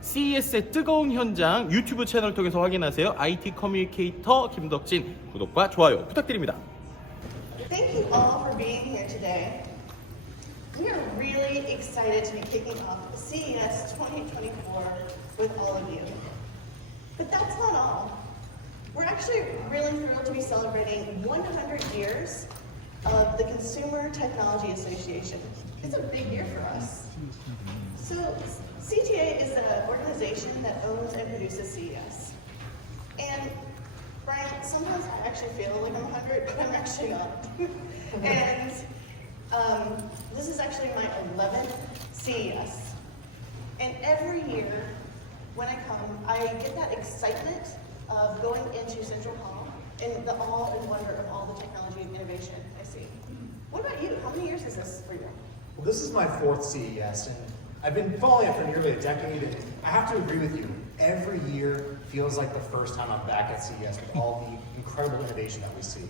CES의 뜨거운 현장 유튜브 채널 통해서 확인하세요. IT 커뮤니케이터 김덕진 구독과 좋아요 부탁드립니다. Thank you all for being here today. We are really excited to be kicking off CES 2024 with all of you. But that's not all. We're actually really thrilled to be celebrating 100 years of the Consumer Technology Association. It's a big year for us. So CTA is an organization that owns and produces CES. And Brian, sometimes I actually feel like I'm 100, but I'm actually not. And this is actually my 11th CES. And every year when I come, I get that excitement of going into Central Hall and the awe and wonder of all the technology and innovation I see. What about you? How many years is this for you? Well, this is my 4th CES, and I've been following it for nearly a decade, and I have to agree with you. Every year feels like the first time I'm back at CES with all the incredible innovation that we see.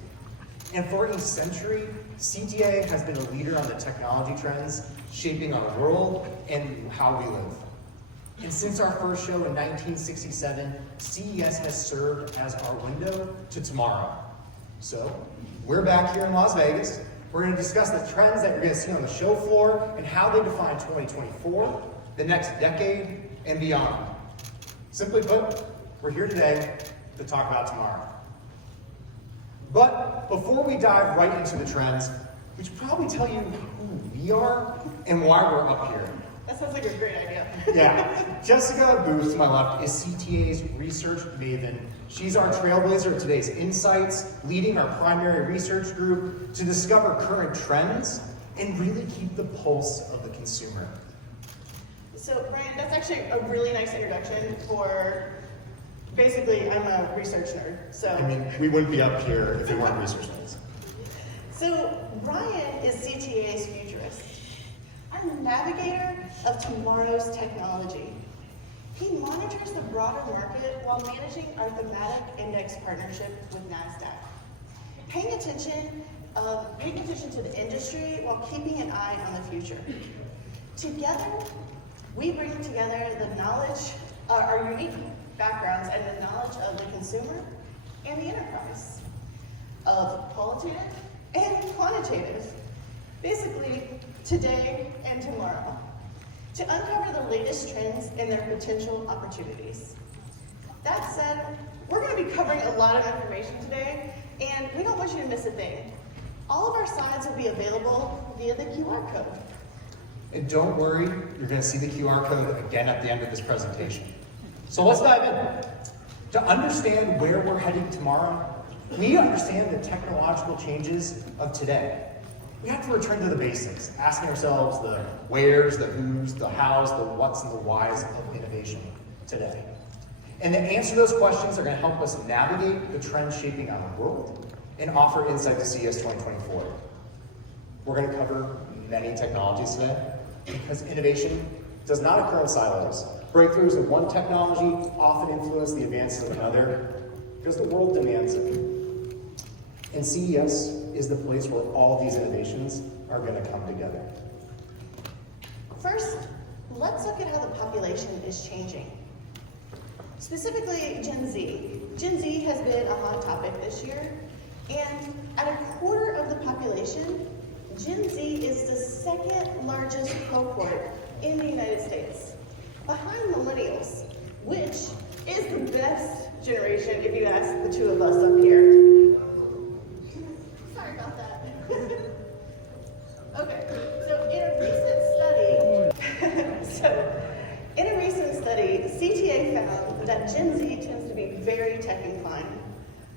And for a century, CTA has been a leader on the technology trends shaping our world and how we live. And since our first show in 1967, CES has served as our window to tomorrow. So, we're back here in Las Vegas. We're going to discuss the trends that you're going to see on the show floor and how they define 2024, the next decade, and beyond. Simply put, we're here today to talk about tomorrow. But before we dive right into the trends, we should probably tell you who we are and why we're up here. That sounds like a great idea. Yeah, Jessica Booth to my left is CTA's research maven. She's our trailblazer of today's insights, leading our primary research group to discover current trends and really keep the pulse of the consumer. So Brian, that's actually a really nice introduction for, basically, I'm a research nerd, so. I mean, we wouldn't be up here if we weren't research nerds. So Brian is CTA's futurist, our navigator of tomorrow's technology. He monitors the broader market while managing our thematic index partnership with NASDAQ. Paying attention to the industry while keeping an eye on the future. Together, we bring together the knowledge, our unique backgrounds and the knowledge of the consumer and the enterprise, of qualitative and quantitative, basically today and tomorrow, to uncover the latest trends and their potential opportunities. That said, we're going to be covering a lot of information today, and we don't want you to miss a thing. All of our slides will be available via the QR code. And don't worry, you're going to see the QR code again at the end of this presentation. So let's dive in. To understand where we're heading tomorrow, we need to understand the technological changes of today. We have to return to the basics, asking ourselves the wheres, the whos, the hows, the whats, and the whys of innovation today. And the answer to those questions are going to help us navigate the trends shaping our world and offer insight to CES 2024. We're going to cover many technologies today because innovation does not occur in silos. Breakthroughs in one technology often influence the advances of another because the world demands it. And CES is the place where all of these innovations are going to come together. First, let's look at how the population is changing. Specifically, Gen Z. Gen Z has been a hot topic this year, and at a quarter of the population, Gen Z is the second largest cohort in the United States, behind millennials, which is the best generation if you ask the two of us up here. Sorry about that. Okay, so in a recent study, CTA found that Gen Z tends to be very tech inclined,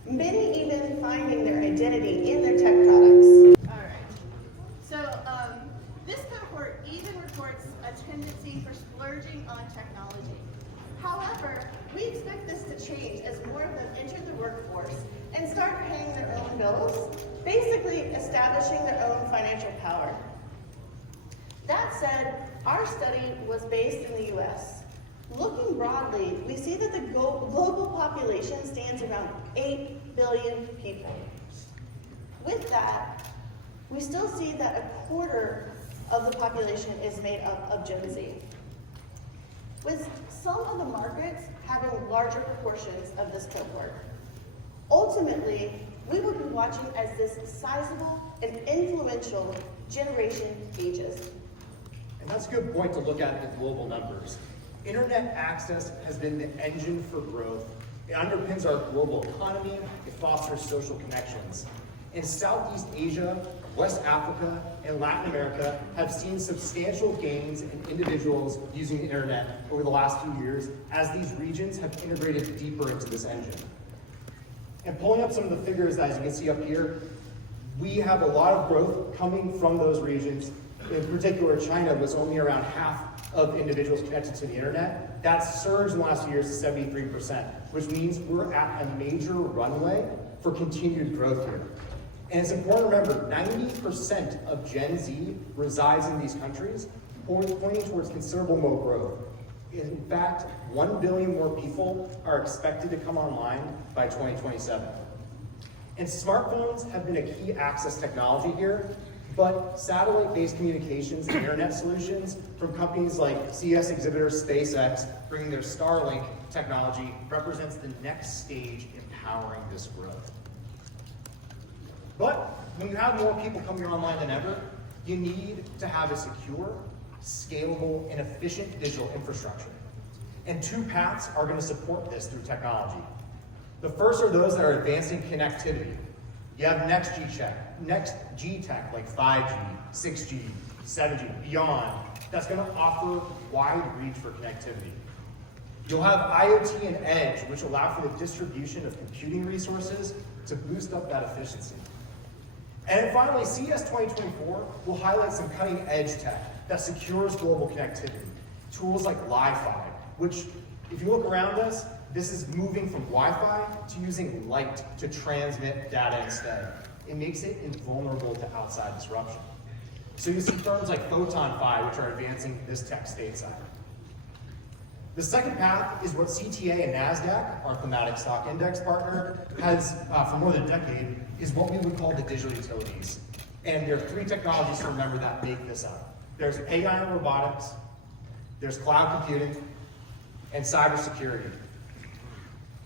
many even finding their identity in their tech products. All right, so this cohort even reports a tendency for splurging on technology. However, we expect this to change as more of them enter the workforce and start paying their own bills, basically establishing their own financial power. That said, our study was based in the US. Looking broadly, we see that the global population stands around 8 billion people. With that, we still see that a quarter of the population is made up of Gen Z. with some of the markets having larger proportions of this cohort. Ultimately, we will be watching as this sizable and influential generation ages. And that's a good point to look at the global numbers. Internet access has been the engine for growth. It underpins our global economy, it fosters social connections. In Southeast Asia, West Africa, and Latin America have seen substantial gains in individuals using the internet over the last few years as these regions have integrated deeper into this engine. And pulling up some of the figures, as you can see up here, we have a lot of growth coming from those regions. In particular, China was only around half of individuals connected to the internet. That's surged in the last few years to 73%, which means we're at a major runway for continued growth here. And it's important to remember, 90% of Gen Z resides in these countries, pointing towards considerable more growth. In fact, 1 billion more people are expected to come online by 2027. And smartphones have been a key access technology here, but satellite-based communications and internet solutions from companies like CES exhibitor SpaceX bringing their Starlink technology represents the next stage in powering this growth. But when you have more people coming online than ever, you need to have a secure, scalable, and efficient digital infrastructure. And two paths are going to support this through technology. The first are those that are advancing connectivity. You have next G tech like 5G, 6G, 7G, beyond, that's going to offer wide reach for connectivity. You'll have IoT and Edge, which allow for the distribution of computing resources to boost up that efficiency. And then finally, CES 2024 will highlight some cutting edge tech that secures global connectivity. Tools like Li-Fi, which, if you look around us, this is moving from Wi-Fi to using light to transmit data instead. It makes it invulnerable to outside disruption. So you see firms like Photon Phi, which are advancing this tech stateside. The second path is what CTA and NASDAQ, our thematic stock index partner, has for more than a decade, is what we would call the digital utilities. And there are three technologies to remember that make this up. There's AI and robotics, there's cloud computing, and cybersecurity.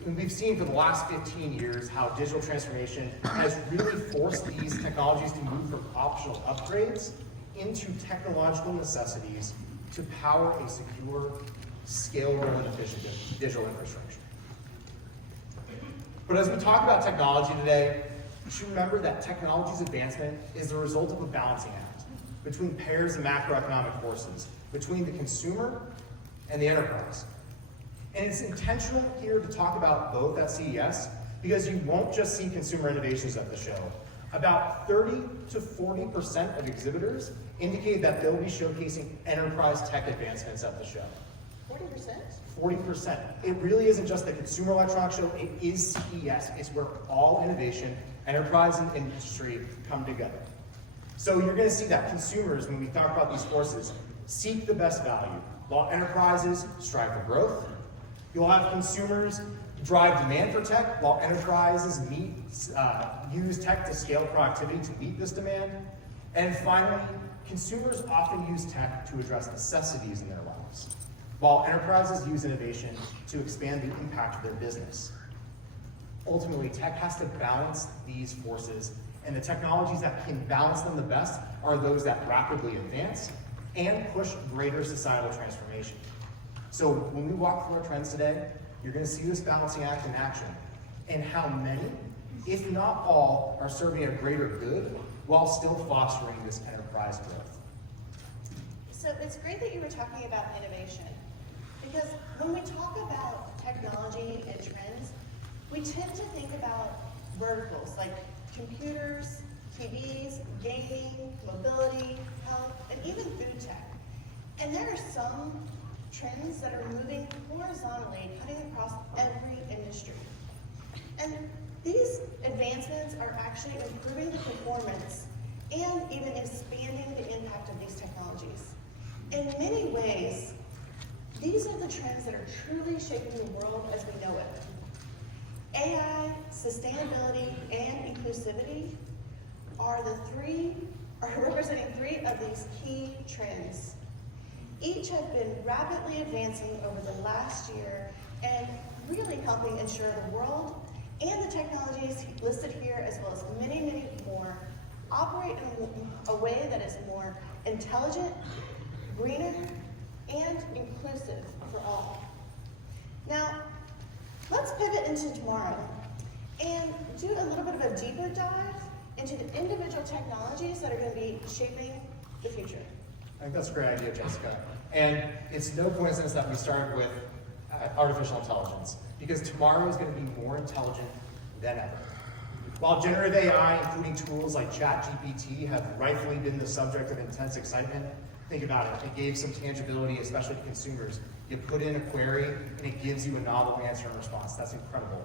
And we've seen for the last 15 years how digital transformation has really forced these technologies to move from optional upgrades into technological necessities to power a secure, scalable, and efficient digital infrastructure. But as we talk about technology today, you should remember that technology's advancement is the result of a balancing act between pairs of macroeconomic forces, between the consumer and the enterprise. And it's intentional here to talk about both at CES because you won't just see consumer innovations at the show. About 30 to 40% of exhibitors indicate that they'll be showcasing enterprise tech advancements at the show. 40%? 40%. It really isn't just the Consumer Electronics Show, it is CES. It's where all innovation, enterprise, and industry come together. So you're going to see that consumers, when we talk about these forces, seek the best value, while enterprises strive for growth. You'll have consumers drive demand for tech, while enterprises use tech to scale productivity to meet this demand. And finally, consumers often use tech to address necessities in their lives, while enterprises use innovation to expand the impact of their business. Ultimately, tech has to balance these forces, and the technologies that can balance them the best are those that rapidly advance and push greater societal transformation. So when we walk through our trends today, you're going to see this balancing act in action, and how many, if not all, are serving a greater good while still fostering this enterprise growth. So it's great that you were talking about innovation, because when we talk about technology and trends, we tend to think about verticals like computers, TVs, gaming, mobility, health, and even food tech. And there are some trends that are moving horizontally, cutting across every industry. And these advancements are actually improving the performance and even expanding the impact of these technologies. In many ways, these are the trends that are truly shaping the world as we know it. AI, sustainability, and inclusivity are representing three of these key trends. Each have been rapidly advancing over the last year and really helping ensure the world and the technologies listed here, as well as many, many more, operate in a way that is more intelligent, greener, and inclusive for all. Now, let's pivot into tomorrow and do a little bit of a deeper dive into the individual technologies that are going to be shaping the future. I think that's a great idea, Jessica. And it's no coincidence that we started with artificial intelligence, because tomorrow is going to be more intelligent than ever. While generative AI, including tools like ChatGPT, have rightfully been the subject of intense excitement, think about it. It gave some tangibility, especially to consumers. You put in a query, and it gives you a novel answer and response. That's incredible.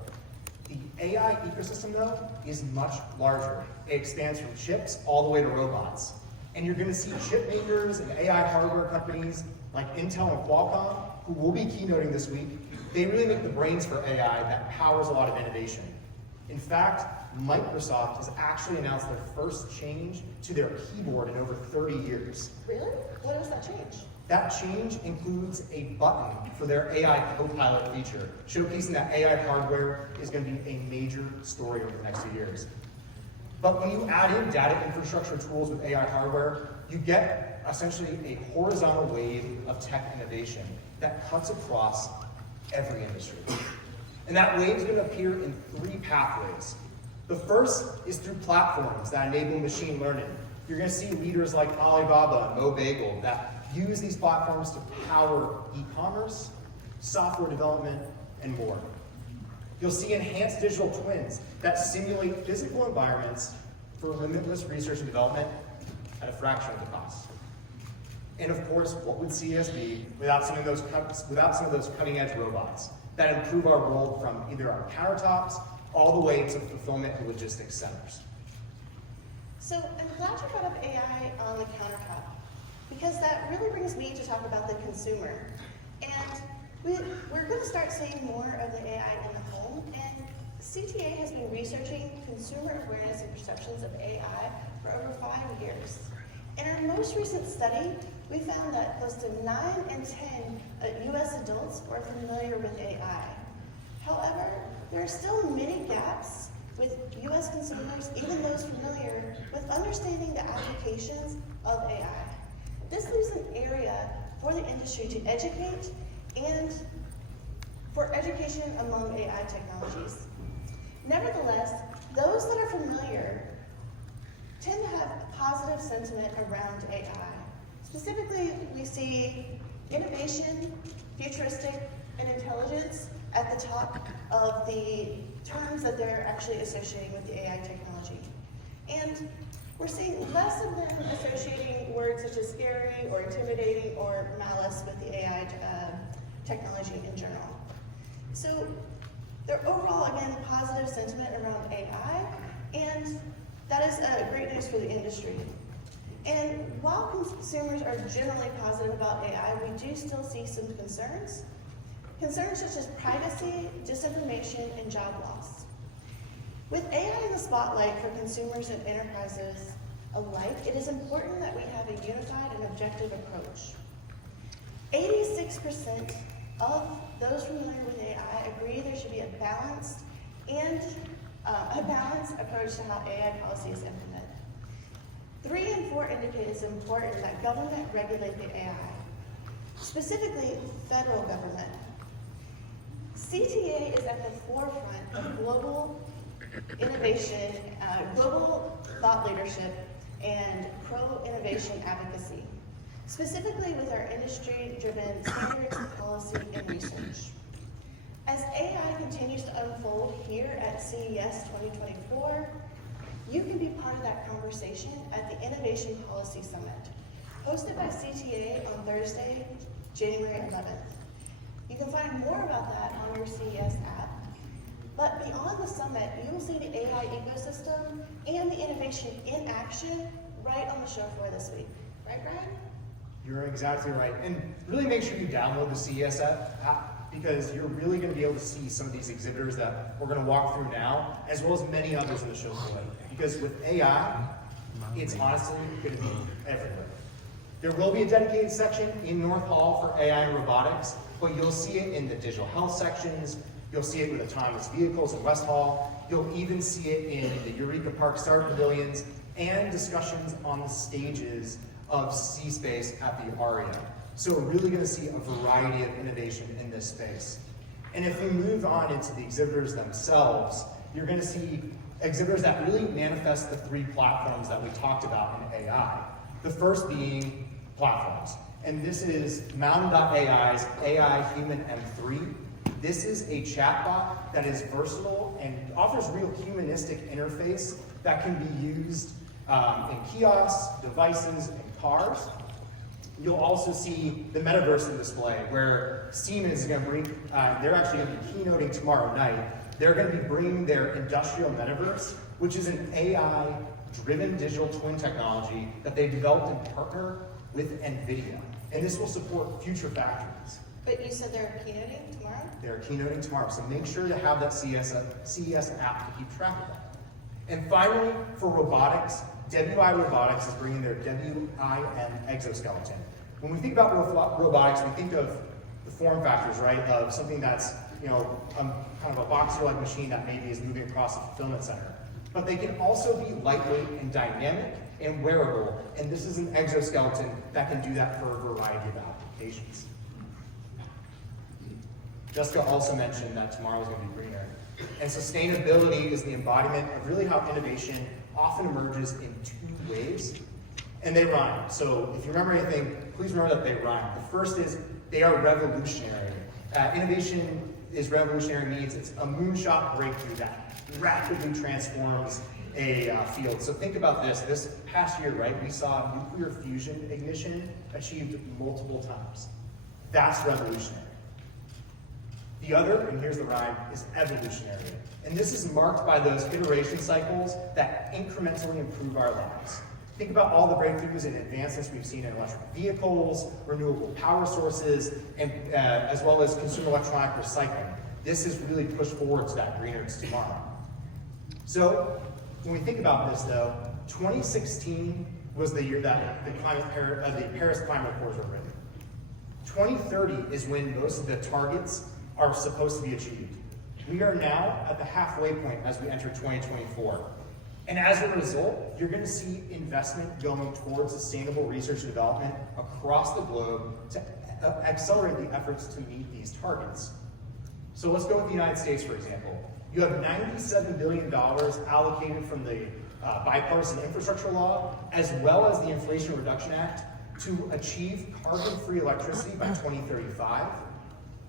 The AI ecosystem, though, is much larger. It expands from chips all the way to robots. And you're going to see chip makers and AI hardware companies like Intel and Qualcomm, who will be keynoting this week. They really make the brains for AI that powers a lot of innovation. In fact, Microsoft has actually announced their first change to their keyboard in over 30 years. Really? What was that change? That change includes a button for their AI Copilot feature, showcasing that AI hardware is going to be a major story over the next few years. But when you add in data infrastructure tools with AI hardware, you get essentially a horizontal wave of tech innovation that cuts across every industry. And that wave is going to appear in three pathways. The first is through platforms that enable machine learning. You're going to see leaders like Alibaba and MoBagel that use these platforms to power e-commerce, software development, and more. You'll see enhanced digital twins that simulate physical environments for limitless research and development at a fraction of the cost. And of course, what would CES be without some of those cutting-edge robots that improve our world from either our countertops all the way to fulfillment and logistics centers? So I'm glad you brought up AI on the countertop, because that really brings me to talk about the consumer. And we're going to start seeing more of the AI in the home, and CTA has been researching consumer awareness and perceptions of AI for over 5 years. In our most recent study, we found that close to 9 in 10 US adults are familiar with AI. However, there are still many gaps with US consumers, even those familiar, with understanding the applications of AI. This leaves an area for the industry to educate and for education among AI technologies. Nevertheless, those that are familiar tend to have positive sentiment around AI. Specifically, we see innovation, futuristic, and intelligence at the top of the terms that they're actually associating with the AI technology. And we're seeing less of them associating words such as scary or intimidating or malice with the AI technology in general. So there are overall, again, positive sentiment around AI, and that is great news for the industry. And while consumers are generally positive about AI, we do still see some concerns. Concerns such as privacy, disinformation, and job loss. With AI in the spotlight for consumers and enterprises alike, it is important that we have a unified and objective approach. 86% of those familiar with AI agree there should be a balanced approach to how AI policy is implemented. 3 in 4 indicate it's important that government regulate the AI, specifically federal government. CTA is at the forefront of global innovation, global thought leadership, and pro-innovation advocacy, specifically with our industry-driven standards, policy, and research. As AI continues to unfold here at CES 2024, you can be part of that conversation at the Innovation Policy Summit, hosted by CTA on Thursday, January 11th. You can find more about that on your CES app. But beyond the summit, you will see the AI ecosystem and the innovation in action right on the show floor this week. Right, Brian? You're exactly right. And really make sure you download the CES app, because you're really going to be able to see some of these exhibitors that we're going to walk through now, as well as many others in the show floor. Because with AI, it's honestly going to be everywhere. There will be a dedicated section in North Hall for AI and robotics, but you'll see it in the digital health sections. You'll see it with autonomous vehicles in West Hall. You'll even see it in the Eureka Park Startup Pavilions and discussions on the stages of C-Space at the ARIA. So we're really going to see a variety of innovation in this space. And if we move on into the exhibitors themselves, you're going to see exhibitors that really manifest the three platforms that we talked about in AI. The first being platforms. And this is Mountain.ai's AI Human M3. This is a chatbot that is versatile and offers real humanistic interface that can be used in kiosks, devices, and cars. You'll also see the metaverse in display, where Siemens is going to bring, they're actually going to be keynoting tomorrow night. They're going to be bringing their industrial metaverse, which is an AI-driven digital twin technology that they developed in partner with NVIDIA. And this will support future factories. But you said they're keynoting tomorrow? They're keynoting tomorrow, so make sure to have that CES app to keep track of that. And finally, for robotics, WI Robotics is bringing their WIM exoskeleton. When we think about robotics, we think of the form factors, right, of something that's, kind of a boxer-like machine that maybe is moving across a fulfillment center. But they can also be lightweight and dynamic and wearable, and this is an exoskeleton that can do that for a variety of applications. Jessica also mentioned that tomorrow is going to be greener. And sustainability is the embodiment of really how innovation often emerges in two ways, and they rhyme. So if you remember anything, please remember that they rhyme. The first is they are revolutionary. Innovation is revolutionary means it's a moonshot breakthrough that rapidly transforms a field. So think about this. This past year, right, we saw nuclear fusion ignition achieved multiple times. That's revolutionary. The other, and here's the rhyme, is evolutionary. And this is marked by those iteration cycles that incrementally improve our lives. Think about all the breakthroughs and advancements we've seen in electric vehicles, renewable power sources, and as well as consumer electronic recycling. This has really pushed forward to that greener tomorrow. So when we think about this, though, 2016 was the year that the Paris Climate Accords were written. 2030 is when most of the targets are supposed to be achieved. We are now at the halfway point as we enter 2024. And as a result, you're going to see investment going towards sustainable research and development across the globe to accelerate the efforts to meet these targets. So let's go with the United States, for example. You have $97 billion allocated from the bipartisan infrastructure law, as well as the Inflation Reduction Act, to achieve carbon-free electricity by 2035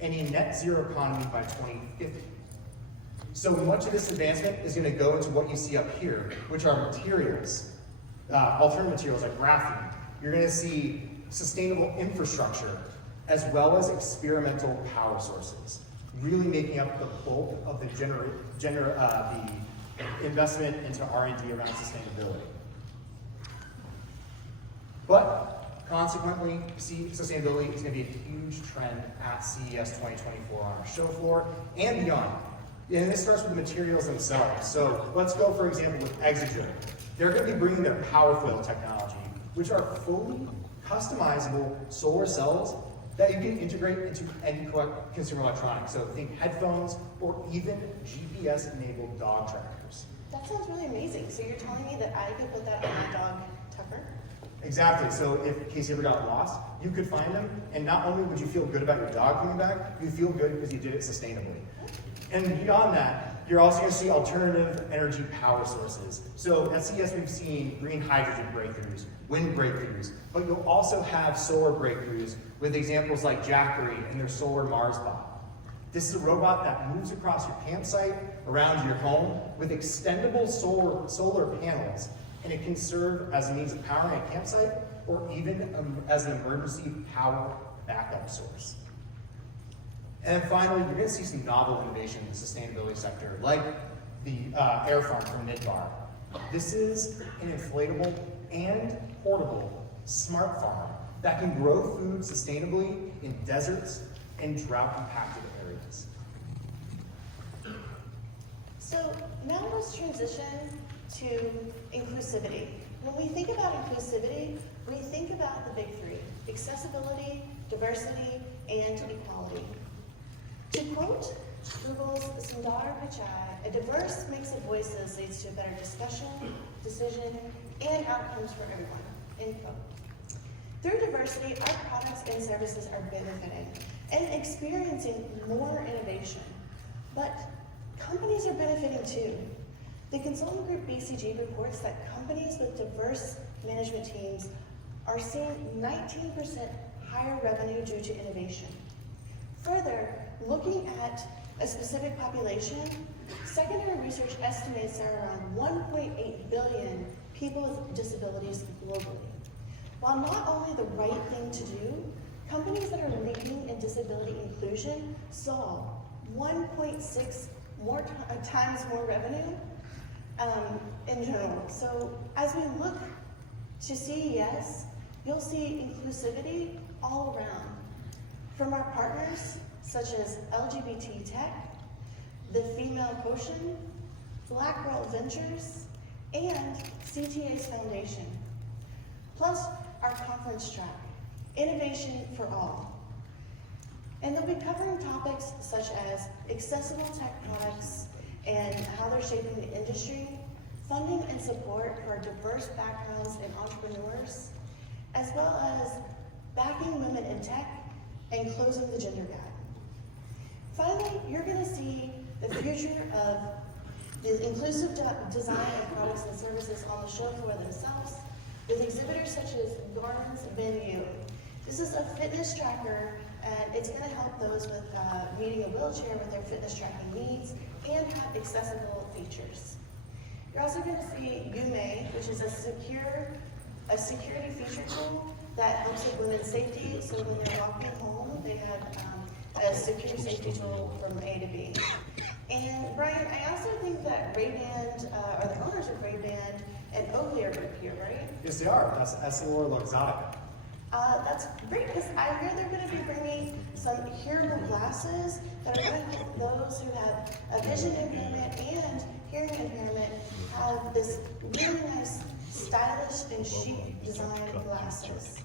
and a net zero economy by 2050. So much of this advancement is going to go into what you see up here, which are materials, alternative materials like graphene. You're going to see sustainable infrastructure, as well as experimental power sources, really making up the bulk of the investment into R&D around sustainability. But consequently, sustainability is going to be a huge trend at CES 2024 on our show floor and beyond. And this starts with the materials themselves. So let's go, for example, with Exeger. They're going to be bringing their PowerFoil technology, which are fully customizable solar cells that you can integrate into any consumer electronics. So think headphones or even GPS-enabled dog trackers. That sounds really amazing. So you're telling me that I could put that on my dog, Tucker? Exactly. So if in case you ever got lost, you could find them, and not only would you feel good about your dog coming back, you feel good because you did it sustainably. And beyond that, you're also going to see alternative energy power sources. So at CES, we've seen green hydrogen breakthroughs, wind breakthroughs, but you'll also have solar breakthroughs with examples like Jackery and their solar Mars bot. This is a robot that moves across your campsite, around your home, with extendable solar panels, and it can serve as a means of powering a campsite or even as an emergency power backup source. And then finally, you're going to see some novel innovation in the sustainability sector, like the air farm from Midbar. This is an inflatable and portable smart farm that can grow food sustainably in deserts and drought-impacted areas. So now let's transition to inclusivity. When we think about inclusivity, we think about the big three: accessibility, diversity, and equality. To quote Google's Sundar Pichai, a diverse mix of voices leads to a better discussion, decision, and outcomes for everyone, end quote. Through diversity, our products and services are benefiting and experiencing more innovation. But companies are benefiting too. The consulting group BCG reports that companies with diverse management teams are seeing 19% higher revenue due to innovation. Further, looking at a specific population, secondary research estimates there are around 1.8 billion people with disabilities globally. While not only the right thing to do, companies that are leading in disability inclusion saw 1.6 times more revenue in general. So as we look to CES, you'll see inclusivity all around. From our partners, such as LGBT Tech, the Female Quotient, Black Girl Ventures, and CTA's Foundation. Plus our conference track, Innovation for All. And they'll be covering topics such as accessible tech products and how they're shaping the industry, funding and support for diverse backgrounds and entrepreneurs, as well as backing women in tech and closing the gender gap. Finally, you're going to see the future of the inclusive design of products and services on the show floor themselves, with exhibitors such as Garmin's Venue. This is a fitness tracker, and it's going to help those with needing a wheelchair with their fitness tracking needs and have accessible features. You're also going to see Yume, which is a security feature tool that helps with women's safety. So when they're walking home, they have a secure safety tool from A to B. And Brian, I also think that Ray-Ban, or the owners of Ray-Ban and Oakley are going to appear, right? Yes, they are. That's Essilor Luxottica. That's great, because I hear they're going to be bringing some hearable glasses that are going to help those who have a vision impairment and hearing impairment have this really nice, stylish and chic design glasses.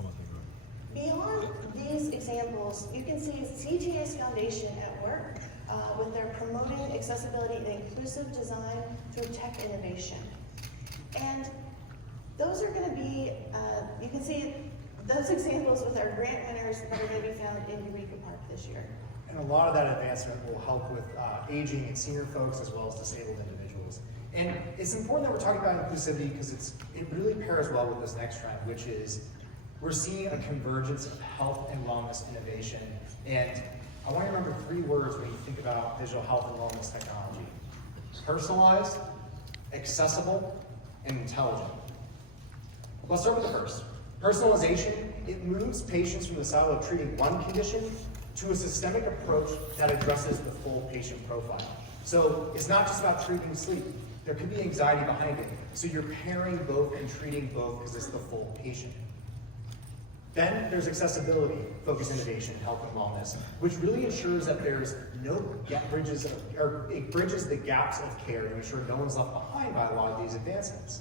Beyond these examples, you can see CTA's Foundation at work with their promoting accessibility and inclusive design through tech innovation. And those are going to be, you can see those examples with our grant winners that are going to be found in Eureka Park this year. And a lot of that advancement will help with aging and senior folks as well as disabled individuals. And it's important that we're talking about inclusivity because it really pairs well with this next trend, which is we're seeing a convergence of health and wellness innovation. And I want you to remember 3 words when you think about digital health and wellness technology: personalized, accessible, and intelligent. Let's start with the first. Personalization, it moves patients from the silo of treating one condition to a systemic approach that addresses the full patient profile. So it's not just about treating sleep. There could be anxiety behind it. So you're pairing both and treating both because it's the full patient. Then there's accessibility, focused innovation, health and wellness, which really ensures that there's no bridges, or it bridges the gaps of care to ensure no one's left behind by a lot of these advancements.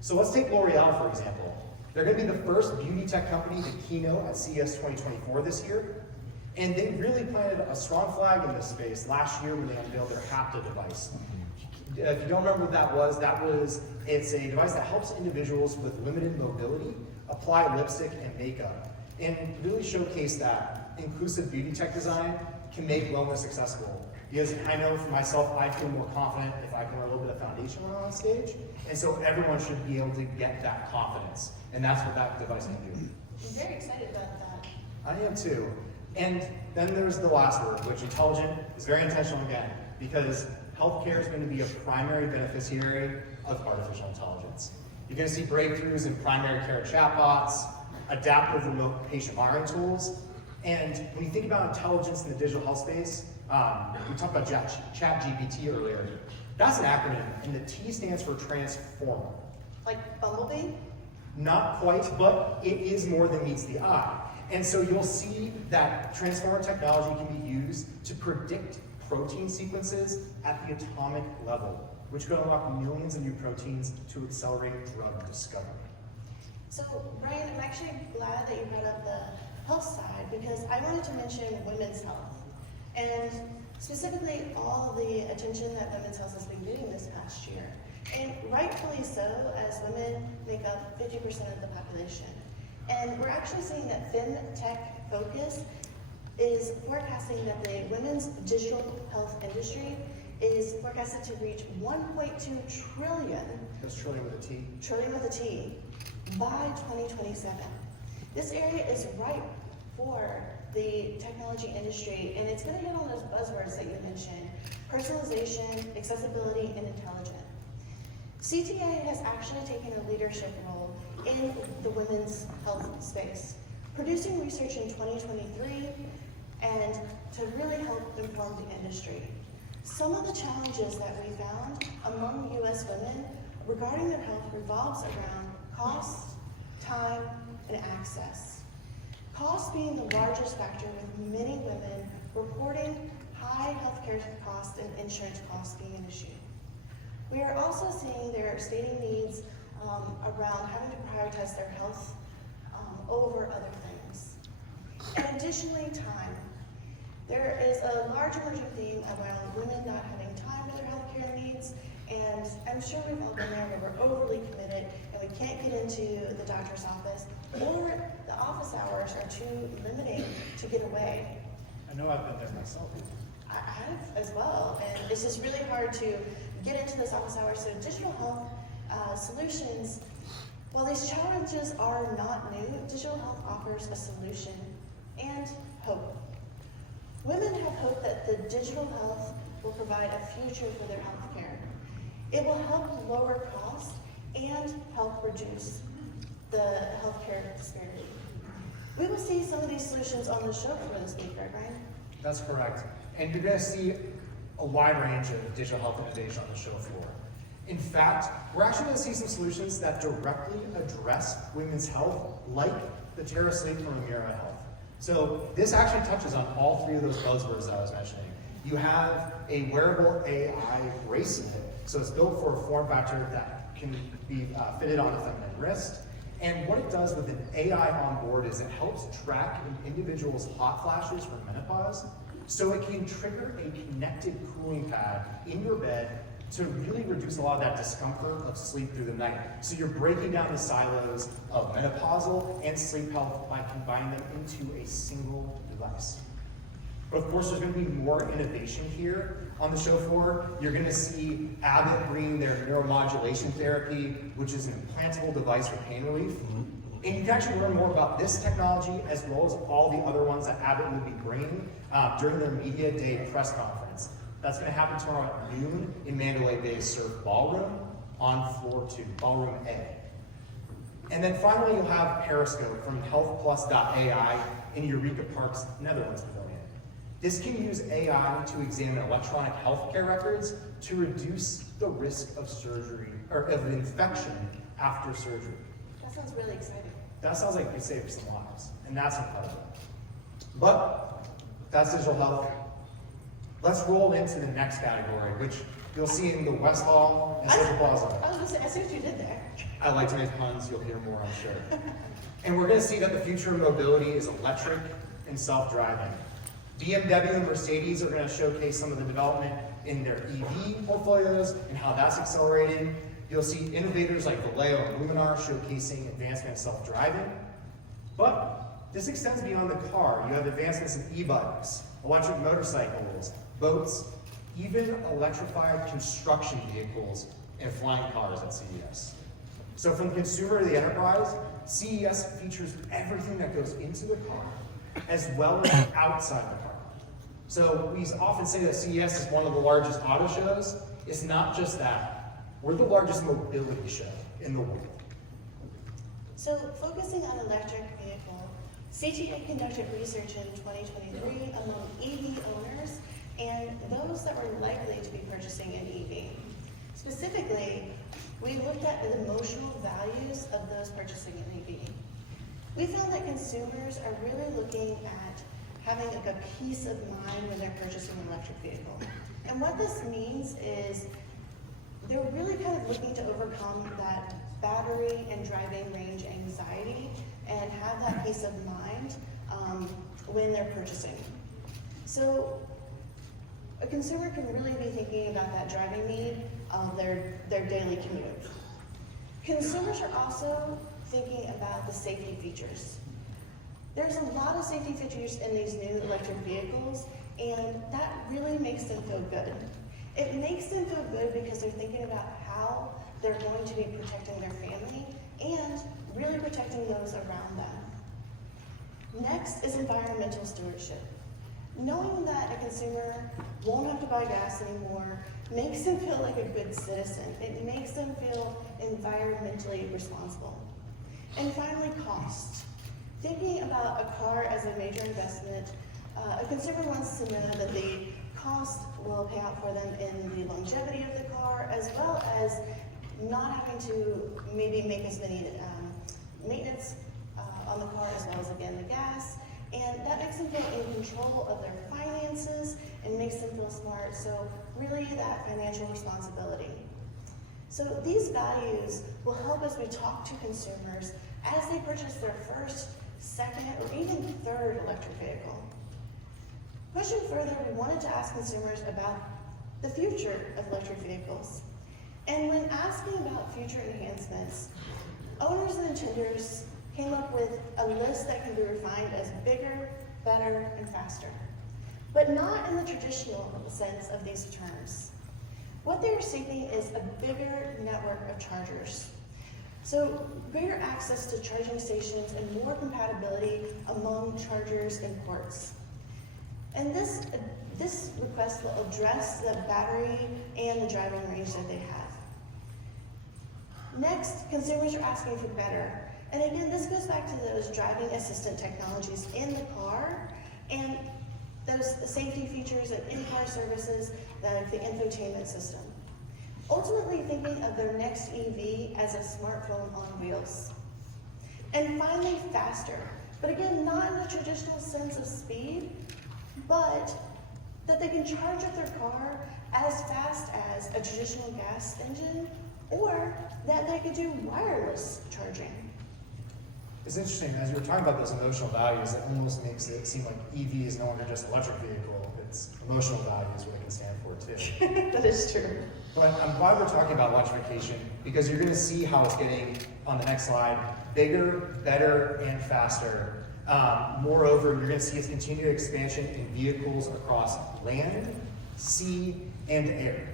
So let's take L'Oreal, for example. They're going to be the first beauty tech company to keynote at CES 2024 this year. And they really planted a strong flag in this space last year when they unveiled their Hapta device. If you don't remember what that was, it's a device that helps individuals with limited mobility apply lipstick and makeup, and really showcase that inclusive beauty tech design can make wellness accessible. Because I know for myself, I feel more confident if I can wear a little bit of foundation on stage, and so everyone should be able to get that confidence, and that's what that device can do. I'm very excited about that. I am too. And then there's the last word, which intelligent is very intentional again, because healthcare is going to be a primary beneficiary of artificial intelligence. You're going to see breakthroughs in primary care chatbots, adaptive remote patient monitoring tools, and when you think about intelligence in the digital health space, we talked about ChatGPT earlier. That's an acronym, and the T stands for transform. Like Bumblebee? Not quite, but it is more than meets the eye. And so you'll see that transformer technology can be used to predict protein sequences at the atomic level, which could unlock millions of new proteins to accelerate drug discovery. So, Brian, I'm actually glad that you brought up the health side because I wanted to mention women's health and specifically all the attention that women's health has been getting this past year. And rightfully so, as women make up 50% of the population. And we're actually seeing that FinTech Focus is forecasting that the women's digital health industry is forecasted to reach 1.2 trillion. That's trillion with a T. Trillion with a T by 2027. This area is ripe for the technology industry, and it's going to hit on those buzzwords that you mentioned: personalization, accessibility, and intelligence. CTA has actually taken a leadership role in the women's health space, producing research in 2023 and to really help inform the industry. Some of the challenges that we found among U.S. women regarding their health revolves around cost, time, and access. Cost being the largest factor, with many women reporting high healthcare costs and insurance costs being an issue. We are also seeing their stating needs around having to prioritize their health over other things. And additionally, time. There is a large emerging theme around women not having time for their healthcare needs, and I'm sure we've all been there where we're overly committed and we can't get into the doctor's office, or the office hours are too limiting to get away. I know I've been there myself. I have as well, and it's just really hard to get into those office hours. So digital health solutions, while these challenges are not new, digital health offers a solution and hope. Women have hope that the digital health will provide a future for their health care. It will help lower costs and help reduce the healthcare disparity. We will see some of these solutions on the show for this week, right, Brian? That's correct. And you're going to see a wide range of digital health innovation on the show floor. In fact, we're actually going to see some solutions that directly address women's health, like the Terra Sleep from Amira Health. So this actually touches on all three of those buzzwords that I was mentioning. You have a wearable AI bracelet, so it's built for a form factor that can be fitted on a feminine wrist. And what it does with an AI on board is it helps track an individual's hot flashes from menopause, so it can trigger a connected cooling pad in your bed to really reduce a lot of that discomfort of sleep through the night. So you're breaking down the silos of menopausal and sleep health by combining them into a single device. But of course, there's going to be more innovation here on the show floor. You're going to see Abbott bringing their neuromodulation therapy, which is an implantable device for pain relief. And you can actually learn more about this technology as well as all the other ones that Abbott will be bringing during their Media Day press conference. That's going to happen tomorrow at noon in Mandalay Bay's Surf Ballroom on floor 2, Ballroom A. And then finally, you'll have Periscope from healthplus.ai in Eureka Park's Netherlands pavilion. This can use AI to examine electronic healthcare records to reduce the risk of surgery or of infection after surgery. That sounds really exciting. That sounds like it could save some lives, and that's incredible. But that's digital health. Let's roll into the next category, which you'll see in the West Hall and Central Plaza. I was going to say, I see what you did there. I like to make puns, you'll hear more, I'm sure. And we're going to see that the future of mobility is electric and self-driving. BMW and Mercedes are going to showcase some of the development in their EV portfolios and how that's accelerating. You'll see innovators like Valeo and Luminar showcasing advancement in self-driving. But this extends beyond the car. You have advancements in e-bikes, electric motorcycles, boats, even electrified construction vehicles and flying cars at CES. So from the consumer to the enterprise, CES features everything that goes into the car as well as outside the car. So we often say that CES is one of the largest auto shows. It's not just that. We're the largest mobility show in the world. So focusing on electric vehicle, CTA conducted research in 2023 among EV owners and those that were likely to be purchasing an EV. Specifically, we looked at the emotional values of those purchasing an EV. We found that consumers are really looking at having a peace of mind when they're purchasing an electric vehicle. And what this means is they're really kind of looking to overcome that battery and driving range anxiety and have that peace of mind when they're purchasing. So a consumer can really be thinking about that driving need of their daily commute. Consumers are also thinking about the safety features. There's a lot of safety features in these new electric vehicles, and that really makes them feel good. It makes them feel good because they're thinking about how they're going to be protecting their family and really protecting those around them. Next is environmental stewardship. Knowing that a consumer won't have to buy gas anymore makes them feel like a good citizen. It makes them feel environmentally responsible. And finally, cost. Thinking about a car as a major investment, a consumer wants to know that the cost will pay out for them in the longevity of the car, as well as not having to maybe make as many maintenance on the car, as well as, again, the gas. And that makes them feel in control of their finances and makes them feel smart. So really that financial responsibility. So these values will help as we talk to consumers as they purchase their first, second, or even third electric vehicle. Pushing further, we wanted to ask consumers about the future of electric vehicles. And when asking about future enhancements, owners and intenders came up with a list that can be refined as bigger, better, and faster, but not in the traditional sense of these terms. What they are seeking is a bigger network of chargers. So greater access to charging stations and more compatibility among chargers and ports. And this request will address the battery and the driving range that they have. Next, consumers are asking for better. And again, this goes back to those driving assistant technologies in the car and those safety features and in-car services like the infotainment system. Ultimately thinking of their next EV as a smartphone on wheels. And finally, faster. But again, not in the traditional sense of speed, but that they can charge up their car as fast as a traditional gas engine, or that they could do wireless charging. It's interesting, as you were talking about those emotional values, it almost makes it seem like EV is no longer just electric vehicle, it's emotional values, what it can stand for too. That is true. But I'm glad we're talking about electrification because you're going to see how it's getting, on the next slide, bigger, better, and faster. Moreover, you're going to see its continued expansion in vehicles across land, sea, and air.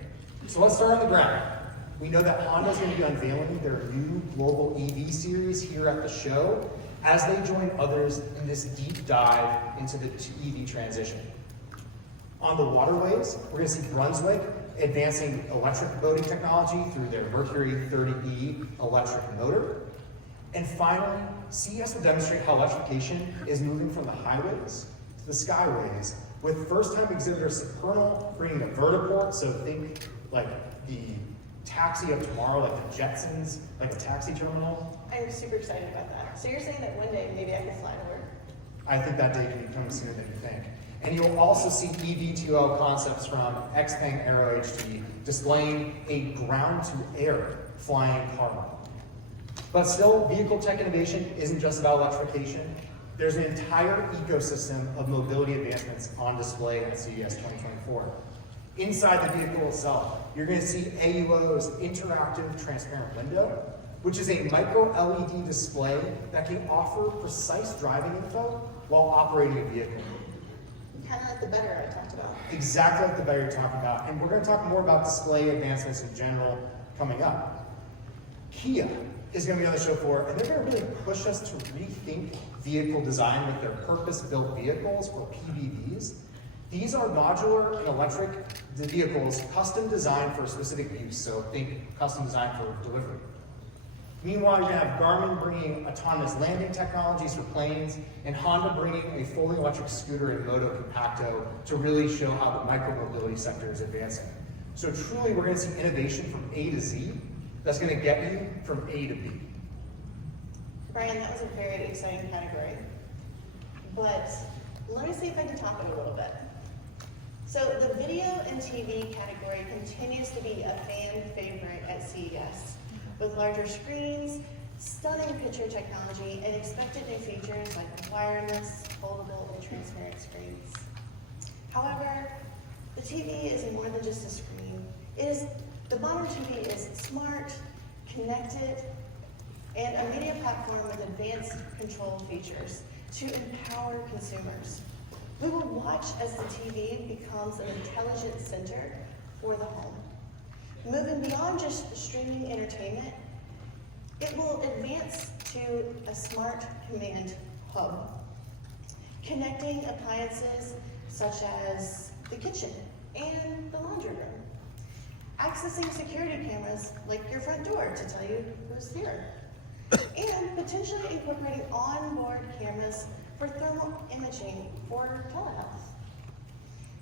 So let's start on the ground. We know that Honda is going to be unveiling their new global EV series here at the show as they join others in this deep dive into the EV transition. On the waterways, we're going to see Brunswick advancing electric boating technology through their Mercury 30E electric motor. And finally, CES will demonstrate how electrification is moving from the highways to the skyways, with first-time exhibitor Supernal bringing a vertiport, so think like the taxi of tomorrow, like the Jetsons, like a taxi terminal. I'm super excited about that. So you're saying that one day maybe I can fly to work? I think that day can be coming sooner than you think. And you'll also see EV2L concepts from Xpeng Aero HD displaying a ground-to-air flying car model. But still, vehicle tech innovation isn't just about electrification. There's an entire ecosystem of mobility advancements on display at CES 2024. Inside the vehicle itself, you're going to see AUO's interactive transparent window, which is a micro LED display that can offer precise driving info while operating a vehicle. Kind of like the better I talked about. Exactly like the better you're talking about. And we're going to talk more about display advancements in general coming up. Kia is going to be on the show floor, and they're going to really push us to rethink vehicle design with their purpose-built vehicles, or PBVs. These are modular and electric vehicles custom designed for a specific use, so think custom designed for delivery. Meanwhile, you're going to have Garmin bringing autonomous landing technologies for planes, and Honda bringing a fully electric scooter in Moto Compacto to really show how the micromobility sector is advancing. So truly, we're going to see innovation from A to Z that's going to get you from A to B. Brian, that was a very exciting category. But let me see if I can top it a little bit. So the video and TV category continues to be a fan favorite at CES. with larger screens, stunning picture technology, and expected new features like wireless, foldable, and transparent screens. However, the TV is more than just a screen. The modern TV is smart, connected, and a media platform with advanced control features to empower consumers. We will watch as the TV becomes an intelligent center for the home. Moving beyond just streaming entertainment, it will advance to a smart command hub, connecting appliances such as the kitchen and the laundry room, accessing security cameras like your front door to tell you who's here, and potentially incorporating onboard cameras for thermal imaging for telehealth.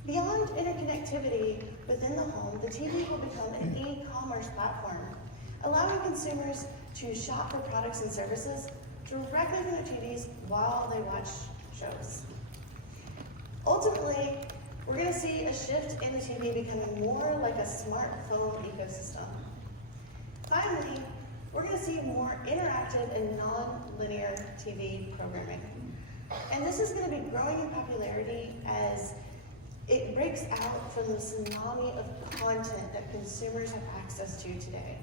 Beyond interconnectivity within the home, the TV will become an e-commerce platform, allowing consumers to shop for products and services directly from their TVs while they watch shows. Ultimately, we're going to see a shift in the TV becoming more like a smartphone ecosystem. Finally, we're going to see more interactive and non-linear TV programming. And this is going to be growing in popularity as it breaks out from the tsunami of content that consumers have access to today.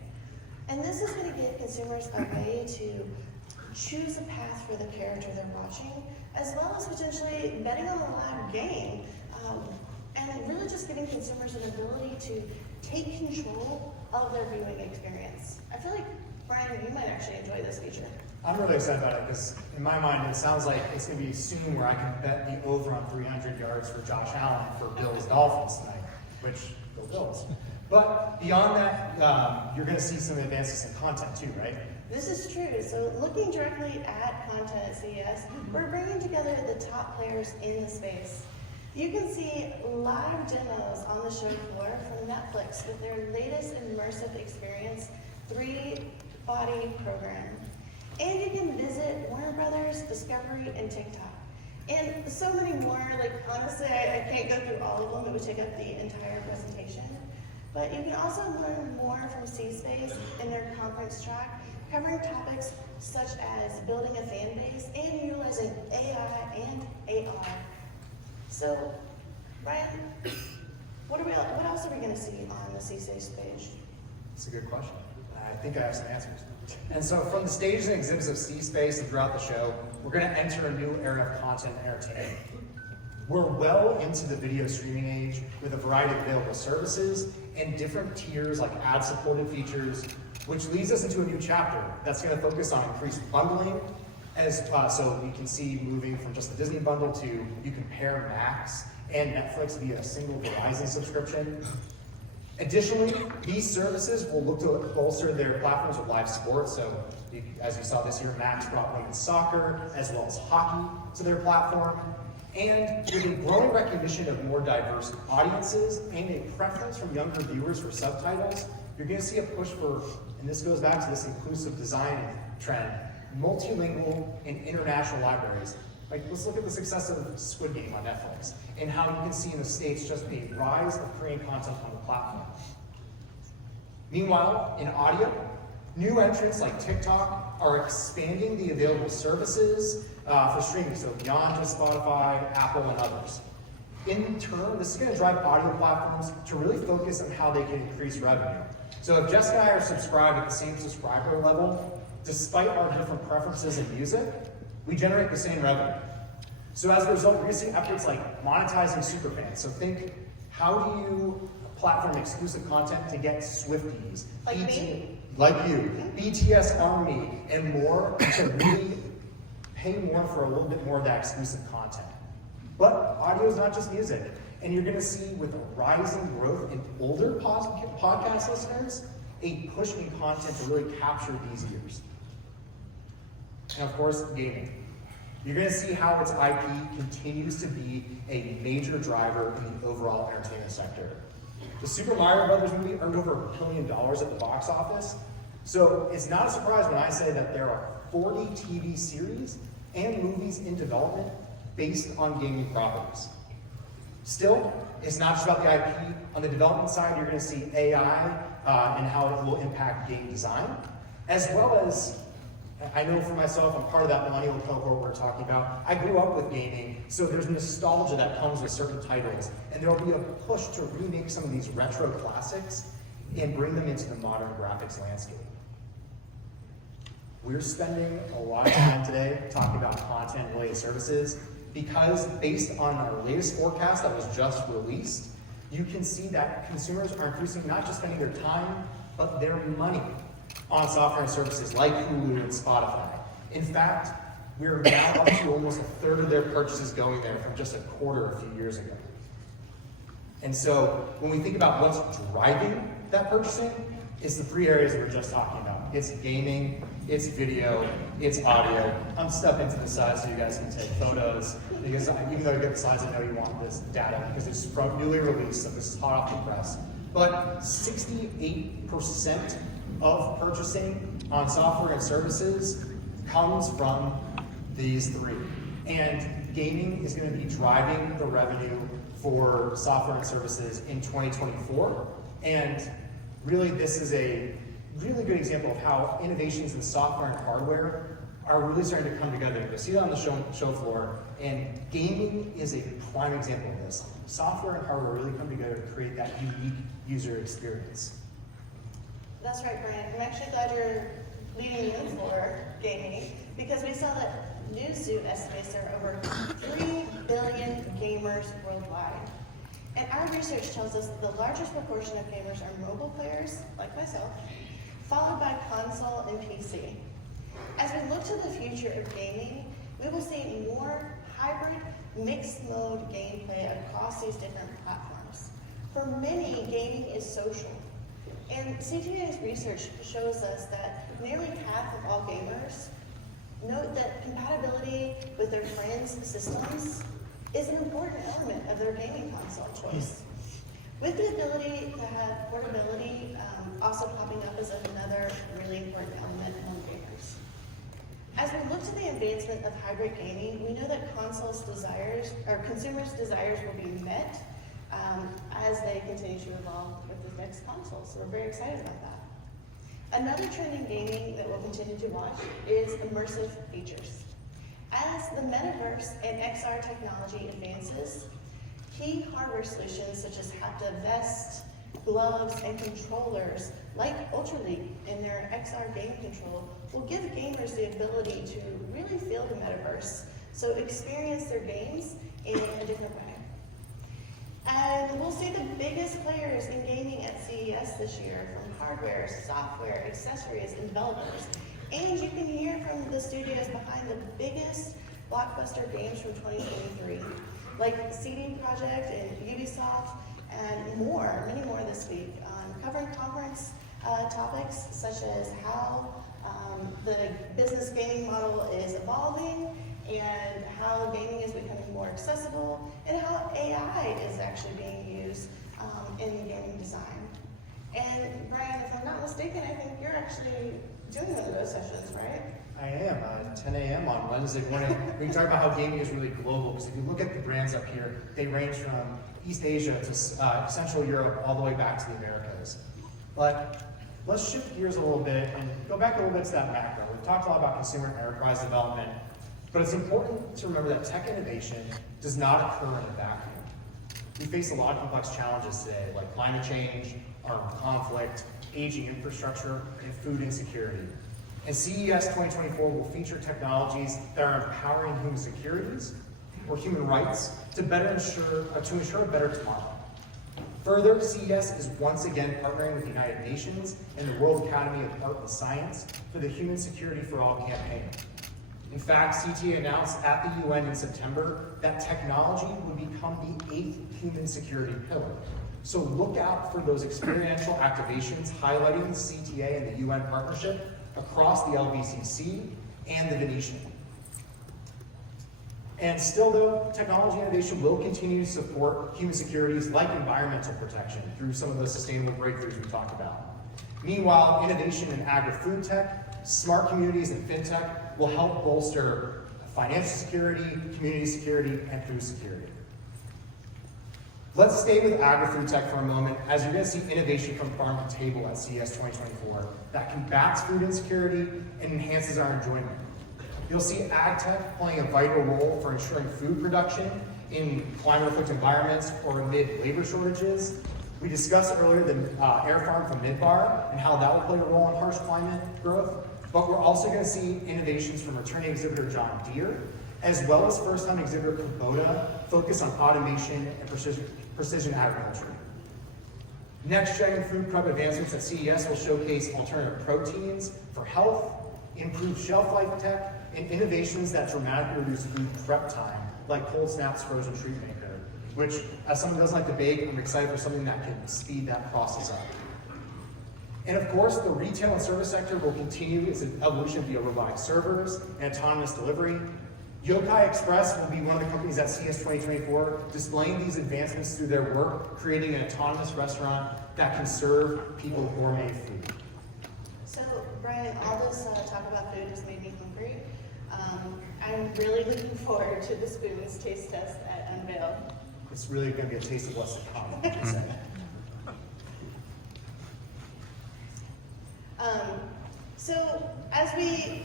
And this is going to give consumers a way to choose a path for the character they're watching, as well as potentially betting on a live game, and really just giving consumers an ability to take control of their viewing experience. I feel like, Brian, you might actually enjoy this feature. I'm really excited about it because in my mind it sounds like it's going to be soon where I can bet the over on 300 yards for Josh Allen for Bills Dolphins tonight, which go Bills. But beyond that, you're going to see some advances in content too, right? This is true. So looking directly at content at CES, we're bringing together the top players in the space. You can see live demos on the show floor from Netflix with their latest immersive experience, 3-body program. And you can visit Warner Brothers, Discovery, and TikTok. And so many more, like honestly, I can't go through all of them, it would take up the entire presentation. But you can also learn more from C-Space in their conference track, covering topics such as building a fan base and utilizing AI and AR. So, Brian, what else are we going to see on the C-Space page? That's a good question. I think I have some answers. And so from the stages and exhibits of C-Space and throughout the show, we're going to enter a new era of content and entertainment. We're well into the video streaming age with a variety of available services and different tiers like ad-supported features, which leads us into a new chapter that's going to focus on increased bundling, so we can see moving from just the Disney bundle to you can pair Max and Netflix via a single Verizon subscription. Additionally, these services will look to bolster their platforms with live sports. So as you saw this year, Max brought women's soccer as well as hockey to their platform. And with a growing recognition of more diverse audiences and a preference from younger viewers for subtitles, you're going to see a push for, and this goes back to this inclusive design trend, multilingual and international libraries. Like, let's look at the success of Squid Game on Netflix and how you can see in the States just a rise of Korean content on the platform. Meanwhile, in audio, new entrants like TikTok are expanding the available services for streaming, so beyond just Spotify, Apple, and others. In turn, this is going to drive audio platforms to really focus on how they can increase revenue. So if Jessica and I are subscribed at the same subscriber level, despite our different preferences in music, we generate the same revenue. So as a result, we're going to see efforts like monetizing superfans. So think, how do you platform exclusive content to get Swifties, Like me? Like you, BTS Army, and more to really pay more for a little bit more of that exclusive content. But audio is not just music. And you're going to see with a rising growth in older podcast listeners, a push in content to really capture these ears. And of course, gaming. You're going to see how its IP continues to be a major driver in the overall entertainment sector. The Super Mario Brothers movie earned over $1 billion at the box office. So it's not a surprise when I say that there are 40 TV series and movies in development based on gaming properties. Still, it's not just about the IP. On the development side, you're going to see AI and how it will impact game design. As well as, I know for myself, I'm part of that millennial cohort we're talking about. I grew up with gaming, so there's nostalgia that comes with certain titles, and there'll be a push to remake some of these retro classics and bring them into the modern graphics landscape. We're spending a lot of time today talking about content-related services because based on our latest forecast that was just released, you can see that consumers are increasing not just spending their time, but their money on software and services like Hulu and Spotify. In fact, we're now up to almost a third of their purchases going there from just a quarter a few years ago. And so when we think about what's driving that purchasing, it's the three areas we were just talking about. It's gaming, it's video, it's audio. I'm stepping to the side so you guys can take photos, because even though you get the slides, I know you want this data because it's from newly released, so this is hot off the press. But 68% of purchasing on software and services comes from these three. And gaming is going to be driving the revenue for software and services in 2024. And really, this is a really good example of how innovations in software and hardware are really starting to come together. You see it on the show floor, and gaming is a prime example of this. Software and hardware really come together to create that unique user experience. That's right, Brian. I'm actually glad you're leading in for gaming because we saw that Newzoo estimates there are over 3 billion gamers worldwide. And our research tells us the largest proportion of gamers are mobile players, like myself, followed by console and PC. As we look to the future of gaming, we will see more hybrid, mixed mode gameplay across these different platforms. For many, gaming is social. And CTA's research shows us that nearly half of all gamers note that compatibility with their friends' systems is an important element of their gaming console choice. With the ability to have portability also popping up as another really important element among gamers. As we look to the advancement of hybrid gaming, we know that consumers' desires will be met as they continue to evolve with the next console. So we're very excited about that. Another trend in gaming that we'll continue to watch is immersive features. As the metaverse and XR technology advances, key hardware solutions such as haptic vests, gloves, and controllers like Ultra League and their XR game control will give gamers the ability to really feel the metaverse, so experience their games in a different way. And we'll see the biggest players in gaming at CES this year, from hardware, software, accessories, and developers. And you can hear from the studios behind the biggest blockbuster games from 2023, like CD Projekt and Ubisoft, and more, many more this week, covering conference topics such as how the business gaming model is evolving, and how gaming is becoming more accessible, and how AI is actually being used in gaming design. And Brian, if I'm not mistaken, I think you're actually doing one of those sessions, right? I am, at 10 a.m. on Wednesday morning. We can talk about how gaming is really global, because if you look at the brands up here, they range from East Asia to Central Europe, all the way back to the Americas. But let's shift gears a little bit and go back a little bit to that macro. We've talked a lot about consumer and enterprise development, but it's important to remember that tech innovation does not occur in a vacuum. We face a lot of complex challenges today, like climate change, armed conflict, aging infrastructure, and food insecurity. And CES 2024 will feature technologies that are empowering human securities or human rights to ensure a better tomorrow. Further, CES is once again partnering with the United Nations and the World Academy of Art and Science for the Human Security for All campaign. In fact, CTA announced at the UN in September that technology would become the 8th human security pillar. So look out for those experiential activations highlighting the CTA and the UN partnership across the LVCC and the Venetian. And still though, technology innovation will continue to support human securities like environmental protection through some of the sustainable breakthroughs we talked about. Meanwhile, innovation in agri-food tech, smart communities, and fintech will help bolster financial security, community security, and food security. Let's stay with agri-food tech for a moment, as you're going to see innovation from farm to table at CES 2024 that combats food insecurity and enhances our enjoyment. You'll see ag tech playing a vital role for ensuring food production in climate-affected environments or amid labor shortages. We discussed earlier the air farm from Midbar and how that will play a role in harsh climate growth, but we're also going to see innovations from returning exhibitor John Deere, as well as first-time exhibitor Kubota, focus on automation and precision agriculture. Next-gen food prep advancements at CES will showcase alternative proteins for health, improved shelf life tech, and innovations that dramatically reduce food prep time, like Cold Snap's frozen treat maker, which, as someone who doesn't like to bake, I'm excited for something that can speed that process up. And of course, the retail and service sector will continue its evolution via robotic servers and autonomous delivery. Yokai Express will be one of the companies at CES 2024 displaying these advancements through their work, creating an autonomous restaurant that can serve people gourmet food. So, Brian, all this talk about food has made me hungry. I'm really looking forward to the spoons taste test at Unveil. It's really going to be a taste of what's to come. like I said. So, as we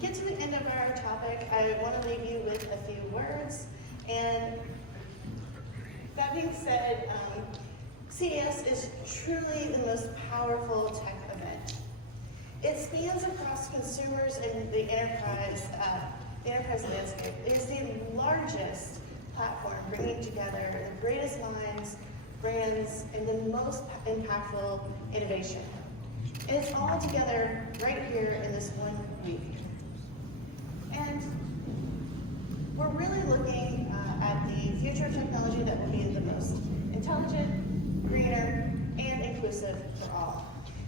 get to the end of our topic, I want to leave you with a few words. And that being said, CES is truly the most powerful tech event. It spans across consumers and the enterprise landscape. It is the largest platform bringing together the greatest minds, brands, and the most impactful innovation. And it's all together right here in this 1 week. And we're really looking at the future of technology that will be the most intelligent, greener, and inclusive for all.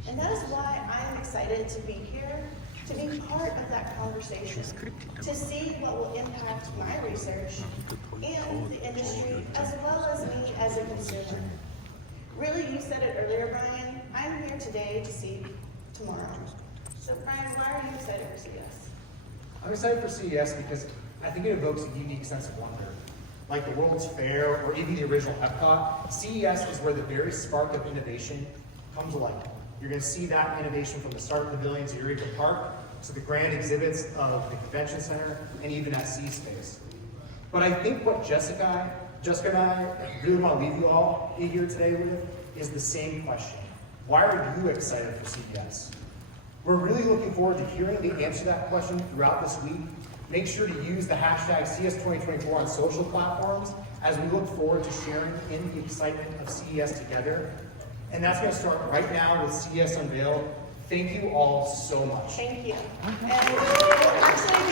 And that is why I'm excited to be here, to be part of that conversation, to see what will impact my research and the industry, as well as me as a consumer. Really, you said it earlier, Brian, I'm here today to see tomorrow. So Brian, why are you excited for CES? I'm excited for CES because I think it evokes a unique sense of wonder. Like the World's Fair or even the original Epcot, CES is where the very spark of innovation comes alive. You're going to see that innovation from the Start Pavilion to Eureka Park to the grand exhibits of the Convention Center and even at C-Space. But I think what Jessica and I really want to leave you all here today with is the same question. Why are you excited for CES? We're really looking forward to hearing the answer to that question throughout this week. Make sure to use the hashtag CES2024 on social platforms as we look forward to sharing in the excitement of CES together. And that's going to start right now with CES Unveiled. Thank you all so much. Thank you. And we'll actually